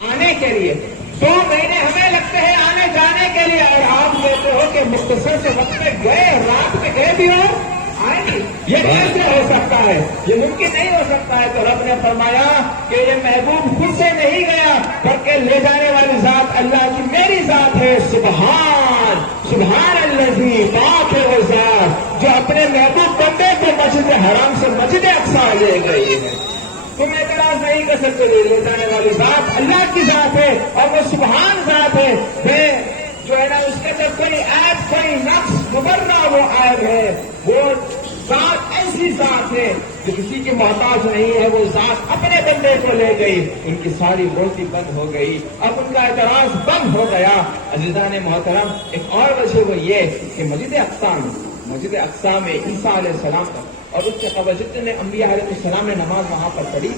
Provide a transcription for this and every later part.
آنے کے لیے 2 مہینے ہمیں لگتے ہیں آنے جانے کے لیے، اور آپ کہتے ہو کہ مختصر سے وقت میں گئے، رات میں گئے بھی ہو آئیں گے. یہ کیسے ہو سکتا ہے؟ یہ ممکن نہیں ہو سکتا ہے. تو رب نے فرمایا کہ یہ محبوب خود سے نہیں گیا، بلکہ لے جانے والی ذات اللہ کی میری ذات ہے. سبحان الذی، پاک ہے وہ ذات جو اپنے محبوب بندے کو مسجد حرام سے مسجد اقصی لے گئی ہے. تم اعتراض نہیں کر سکتے. لے جانے والی ذات اللہ کی ذات ہے، اور وہ سبحان ذات ہے. میں جو ہے نا اس کے اندر کوئی عیب، کوئی نقص مبرہ وہ عیب ہے. وہ ذات ایسی ذات ہے جو کسی کی محتاج نہیں ہے. وہ ذات اپنے بندے کو لے گئی، ان کی ساری بولتی بند ہو گئی، اب ان کا اعتراض بند ہو گیا. عزیزان محترم، ایک اور وجہ وہ یہ کہ مسجد اقصی میں عیسیٰ علیہ السلام کا اور اس کے قبل جتنے انبیاء علیہ السلام نے نماز وہاں پر پڑھی،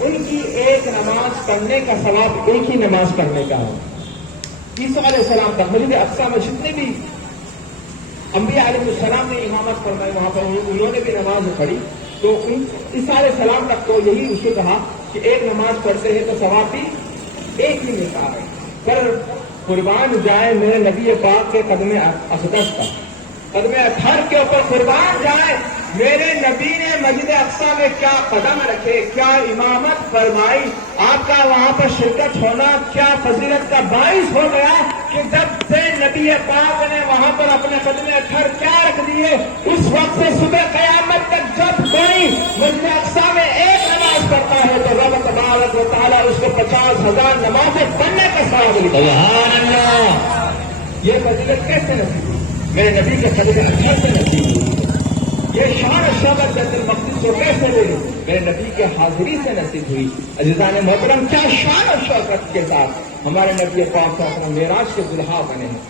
ان کی ایک نماز پڑھنے کا ثواب ایک ہی نماز پڑھنے کا ہے. عیسیٰ علیہ السلام کا مسجد اقصی میں جتنے بھی انبیاء علیہ السلام نے امامت فرمائی وہاں پر انہوں نے بھی نماز پڑھی، تو عیسیٰ علیہ السلام تک تو یہی اسے کہا کہ ایک نماز پڑھتے ہیں تو ثواب بھی ایک ہی ملتا ہے. پر قربان جائے میرے نبی پاک کے قدم اقدس کا، قدم اطہر کے اوپر قربان جائے میرے نبی نے مسجد اقصی میں کیا قدم رکھے، کیا امامت فرمائی. آپ کا وہاں پر شرکت ہونا کیا فضیلت کا باعث ہو گیا کہ جب سے نبی پاک نے وہاں پر اپنے قدم اطہر کیا رکھ دیے، اس وقت سے صبح قیامت تک جب کوئی مسجد اقصی میں ایک نماز پڑھتا ہے تو رب تبارک و تعالیٰ اس کو 50,000 نمازیں پڑھنے کا ثواب لکھتا ہے. سبحان اللہ. یہ فضیلت کیسے نصیب ہوئی؟ میرے نبی کے قدم اطہر سے نصیب ہوئی. یہ شان و شوکت بیت المقدس کو کیسے ملی؟ میرے نبی کے حاضری سے نصیب ہوئی. عزیزان محترم، کیا شان و شوکت کے ساتھ ہمارے نبی پاک صلی اللہ علیہ وسلم معراج کے دلہا بنے ہیں.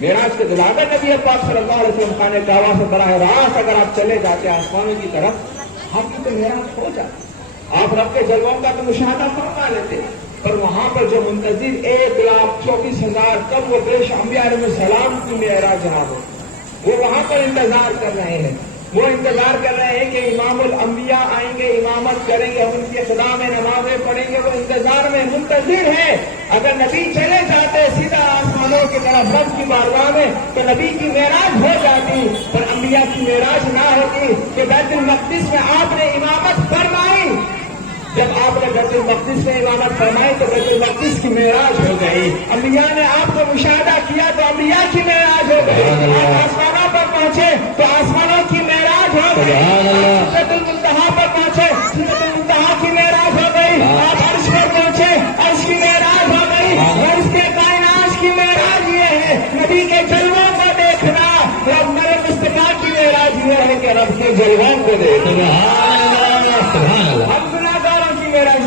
معراج کے دلہا اگر نبی پاک صلی اللہ علیہ وسلم خانہ کعبہ سے براہ راست اگر آپ چلے جاتے آسمانوں کی طرف، آپ کی تو معراج ہو جاتی، آپ رب کے جلووں کا تو مشاہدہ فرما لیتے. پر وہاں پر جو منتظر 1,24,000 کم و بیش انبیاء علیہ السلام کی معراج جناب ہو، وہ وہاں پر انتظار کر رہے ہیں. وہ انتظار کر رہے ہیں کہ امام الانبیاء آئیں گے، امامت کریں گے، ہم ان کی خدا میں نمازیں پڑھیں گے. وہ انتظار میں منتظر ہے. اگر نبی چلے جاتے سیدھا آسمانوں کی طرف رب کی بارگاہ میں تو نبی کی معراج ہو جاتی، پر انبیاء کی معراج نہ ہوتی کہ بیت المقدس میں آپ نے امامت فرمائی. جب آپ نے بیت المقدس میں امامت فرمائی تو بیت المقدس کی معراج ہو گئی. انبیاء نے آپ کو مشاہدہ کیا تو انبیاء کی معراج ہو گئی. آپ آسمانوں پر پہنچے تو آسمانوں کی معراج ہو گئی. سدرۃ المنتہا پر پہنچے، سدرۃ المنتہا کی معراج ہو گئی. آپ عرش پر پہنچے، عرش کی معراج ہو گئی. عرش کے کائنات کی معراج یہ ہے نبی کے جلووں کو دیکھنا. رب میرے مصطفیٰ کی معراج یہ ہے کہ رب کے جلووں کو دیکھنا.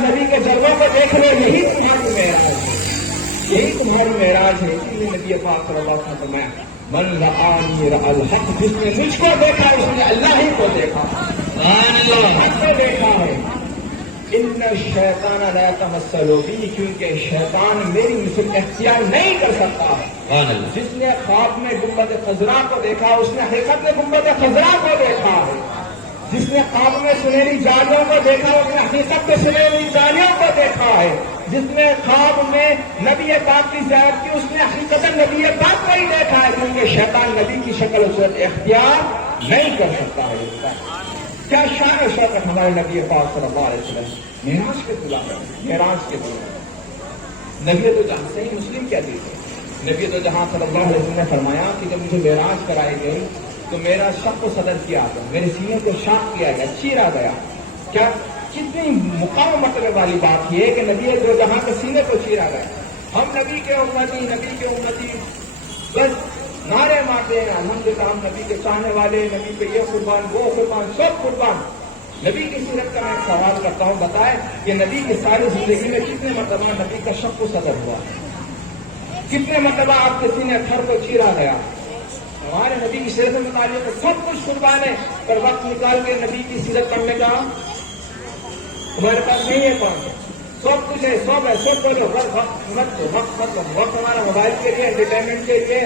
نبی کے جلووں کو دیکھ لو، یہی تمہاری معراج، یہی تمہاری معراج ہے. اسی لیے نبی پاک صلی اللہ علیہ وسلم فرمایا من رآنی رأى الحق، جس نے مجھ کو دیکھا اس نے اللہ ہی کو دیکھا، حق کو دیکھا ہے. ان الشیطان لا يتمثل بی، کیونکہ شیطان میری مثل اختیار نہیں کر سکتا. جس نے خواب میں گنبد خضرا کو دیکھا اس نے حقیقت میں گنبد خضرا کو دیکھا ہے. جس نے خواب میں سنہری جالیوں کو دیکھا اس نے حقیقت میں سنہری جالیوں کو دیکھا ہے. جس نے خواب میں نبی پاک کی زیارت کی اس نے حقیقت نبی پاک کو ہی دیکھا ہے، کیونکہ شیطان نبی کی شکل و صورت اختیار نہیں کر سکتا ہے. کیا شان و شوکت ہمارے نبی پاک صلی اللہ علیہ وسلم. معراج کے دلہا نبی تو جہاں صحیح مسلم کیا دیتے، نبی تو جہاں صلی اللہ علیہ وسلم نے فرمایا کہ جب مجھے معراج کرائی گئی تو میرا شق و صدر کیا گیا، میرے سینے کو شاق کیا گیا، چیرا گیا. کیا کتنی مقام مرتبے والی بات یہ ہے کہ نبی جو جہاں کے سینے کو چیرا گیا. ہم نبی کے امتی بس نعرے مارتے ہیں الحمدللہ، ہم نبی کے چاہنے والے، نبی پہ یہ قربان وہ قربان سب قربان. نبی کی سیرت کا میں سوال کرتا ہوں، بتائیں کہ نبی کی ساری زندگی میں کتنے مرتبہ نبی کا شق و صدر ہوا، کتنے مرتبہ آپ کے سینے تھر کو چیرا گیا. ہمارے نبی کی سیرت میں متعلق سب کچھ قربان ہے، پر وقت نکال کے نبی کی سیرت پڑھنے کا ہمارے پاس نہیں ہے. سب کچھ ہے، سب ہے، سب کو وقت ہمارا موبائل کے لیے، انٹرٹینمنٹ کے لیے،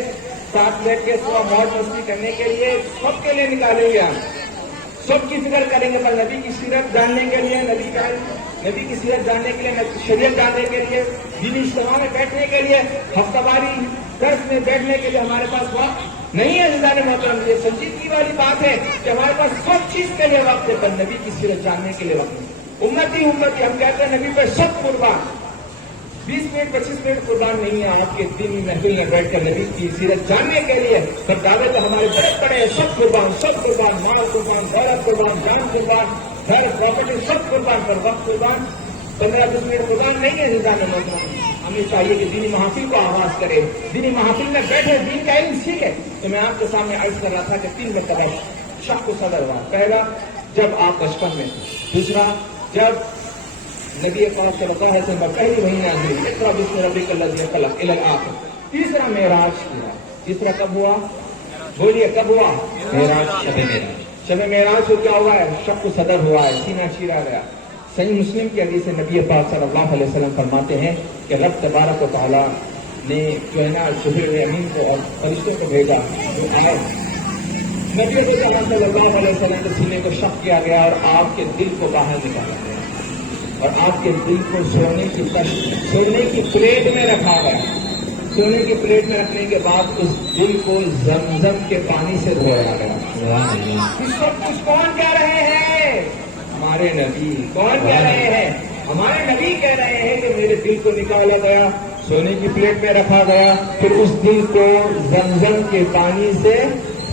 ساتھ بیٹھ کے صبح موج مستی کرنے کے لیے، سب کے لیے نکالیں گے. ہم سب کی فکر کریں گے، پر نبی کی سیرت جاننے کے لیے، نبی کا نبی کی سیرت جاننے کے لیے، شریعت جاننے کے لیے، دینی اجتماع میں بیٹھنے کے لیے، ہفتہ واری درس میں بیٹھنے کے لیے ہمارے پاس وقت نہیں ہے؟ عزیزان محترم، یہ سنجیدگی والی بات ہے کہ ہمارے پاس سب چیز کے لیے وقت ہے، پر نبی کی سیرت جاننے کے لیے وقت نہیں۔ امتی ہم کہتے ہیں نبی پہ سب قربان، 20 منٹ 25 منٹ قربان نہیں ہے آپ کے دینی محفل میں بیٹھ کر نبی کی سیرت جاننے کے لیے، پر دعوے تو ہمارے بڑے بڑے ہیں، سب قربان، مال قربان، دولت قربان، جان قربان، گھر پراپرٹی سب قربان، پر وقت قربان 15-20 منٹ قربان نہیں ہے۔ عزیزان محترم، ہمیں چاہیے کہ دینی محافل کو آغاز کرے، دینی محافل میں بیٹھے، دین کا علم سیکھے۔ تو میں آپ کے سامنے عرض کر رہا تھا کہ 3 مرتبہ شق و صدر ہوا۔ پہلا جب آپ بچپن میں، دوسرا جب نبی پاک صلی اللہ علیہ وسلم پہلی مہینے نازل اقرأ باسم ربک الذی خلق الی الآخر، تیسرا معراج ہوا۔ تیسرا کب ہوا؟ بولیے کب ہوا؟ معراج، شب معراج کو کیا ہوا ہے؟ شق و صدر ہوا ہے، سینہ چیرا گیا۔ صحیح مسلم کی حدیث سے نبی پاک صلی اللہ علیہ وسلم فرماتے ہیں کہ رب تبارک و تعالیٰ نے جو ہے نا جبریل امین کو اور فرشتوں کو بھیجا، جو آئے نبی صلی اللہ علیہ وسلم کے سینے کو شق کیا گیا اور آپ کے دل کو باہر نکالا گیا اور آپ کے دل کو سونے کی پلیٹ میں رکھا گیا۔ سونے کی پلیٹ میں رکھنے کے بعد اس دل کو زمزم کے پانی سے دھویا گیا۔ اس کو کچھ کون کہہ رہے ہیں؟ ہمارے نبی۔ کون کہہ رہے ہیں؟ ہمارے نبی کہہ رہے ہیں کہ میرے دل کو نکالا گیا، سونے کی پلیٹ میں رکھا گیا، پھر اس دل کو زمزم کے پانی سے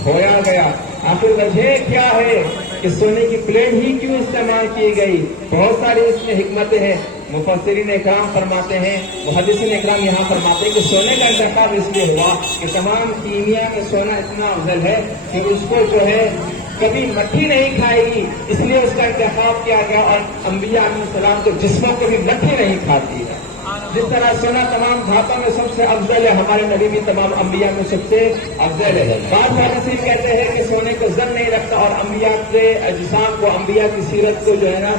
دھویا گیا۔ آخر وجہ کیا ہے کہ سونے کی پلیٹ ہی کیوں استعمال کی گئی؟ بہت ساری اس میں حکمتیں ہیں۔ مفسرین اکرام فرماتے ہیں، محدثین اکرام یہاں فرماتے ہیں کہ سونے کا انتخاب اس لیے ہوا کہ تمام کیمیا میں سونا اتنا افضل ہے کہ اس کو جو ہے کبھی مٹھی نہیں کھائے گی، اس لیے اس کا انتخاب کیا گیا۔ اور انبیاء علیہ السلام کے جسموں کو بھی مٹھی نہیں کھاتی ہے۔ جس طرح سونا تمام دھاتوں میں سب سے افضل ہے، ہمارے نبی بھی تمام انبیاء میں سب سے افضل ہے۔ بعض محدثین کہتے ہیں کہ سونے کو زن نہیں رکھتا اور انبیاء کے اجسام کو، انبیاء کی سیرت کو جو ہے نا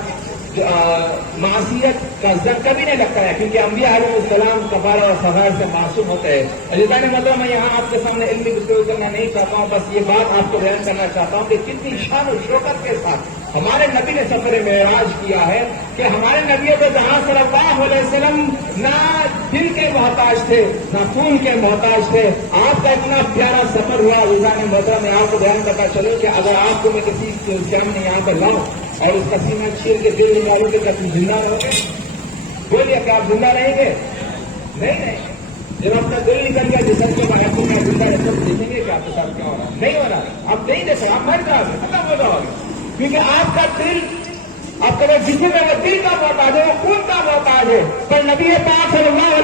معصیت کا زن کبھی نہیں لگتا ہے، کیونکہ انبیاء علیہ السلام کفارہ اور صغائر سے معصوم ہوتے ہیں۔ عزیزان مطلب میں یہاں آپ کے سامنے علمی گفتگو کرنا نہیں چاہتا ہوں، بس یہ بات آپ کو بیان کرنا چاہتا ہوں کہ کتنی شان و شوکت کے ساتھ ہمارے نبی نے سفر معراج کیا ہے کہ ہمارے نبی کو جہاں صلی اللہ علیہ وسلم نہ دل کے محتاج تھے نہ خون کے محتاج تھے، آپ کا اتنا پیارا سفر ہوا۔ عزیزان محترم میں آپ کو بیان کرتا چلوں کہ اگر آپ کو میں کسی کرم میں یہاں پر لاؤں اور اس کا سینہ چیر کے دل نکالوں گے کیا تم زندہ رہو گے؟ بولیے کیا آپ زندہ رہیں گے؟ نہیں۔ جب اپنا دل نکل گیا جسم کے بعد آپ کو کیا زندہ رہتے دیکھیں گے کہ آپ کے ساتھ کیا ہو رہا ہے؟ نہیں ہو رہا، آپ نہیں دیکھ رہے، آپ مر جاؤ گے، ختم ہو جاؤ گے، کیونکہ آپ کا دل، آپ کا جسم ہے وہ دل کا محتاج ہے، وہ خون کا محتاج ہے۔ پر نبی پاک صلی اللہ علیہ